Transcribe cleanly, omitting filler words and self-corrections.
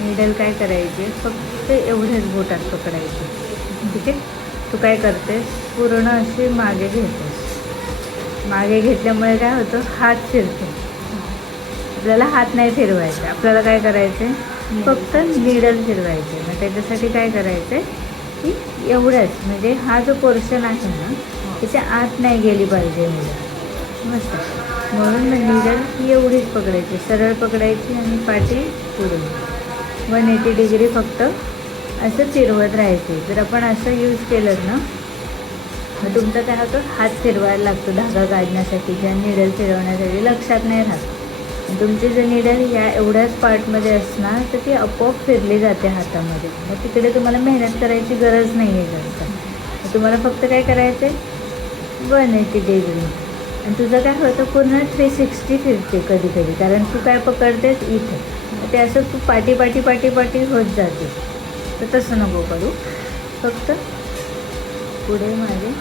Needle काय करायचे, फक्त एवढेच बोटात पकडायचे. ठीक आहे. तू काय करतेस, पूर्ण अशी मागे घेतेस. मागे घेतल्यामुळे काय होतं, हात फिरतो. आपल्याला हात नाही फिरवायचे, आपल्याला काय करायचे, फक्त नीडल फिरवायचे. मग त्याच्यासाठी काय करायचं की एवढंच, म्हणजे हा जो पोर्शन आहे ना त्याच्या आत नाही गेली पाहिजे नीडल. मस्त. म्हणून मग नीडल ही एवढीच पकडायची, सरळ पकडायची आणि पाठी पुढे 180 डिग्री फक्त असं फिरवत राहायचे. जर आपण असं यूज केलं ना, मग तुमचं काय होतं, हात फिरवायला लागतो धागा काढण्यासाठी किंवा नीडल फिरवण्यासाठी, लक्षात नाही राहत. तुमची जर नीडल या एवढ्याच पार्टमध्ये असणार तर ती आपोआप फिरली जाते हातामध्ये. मग तिकडे तुम्हाला मेहनत करायची गरज नाही आहे जास्त. तुम्हाला फक्त काय करायचं आहे, 180 डिग्री. आणि तुझं काय होतं, पूर्ण 360 फिरते कधी कधी, कारण तू काय पकडतेस इथे. ते असं तू पाठी पाठी पाठी पाठी होत जाते. तर तसं नको करू, फक्त पुढे मागे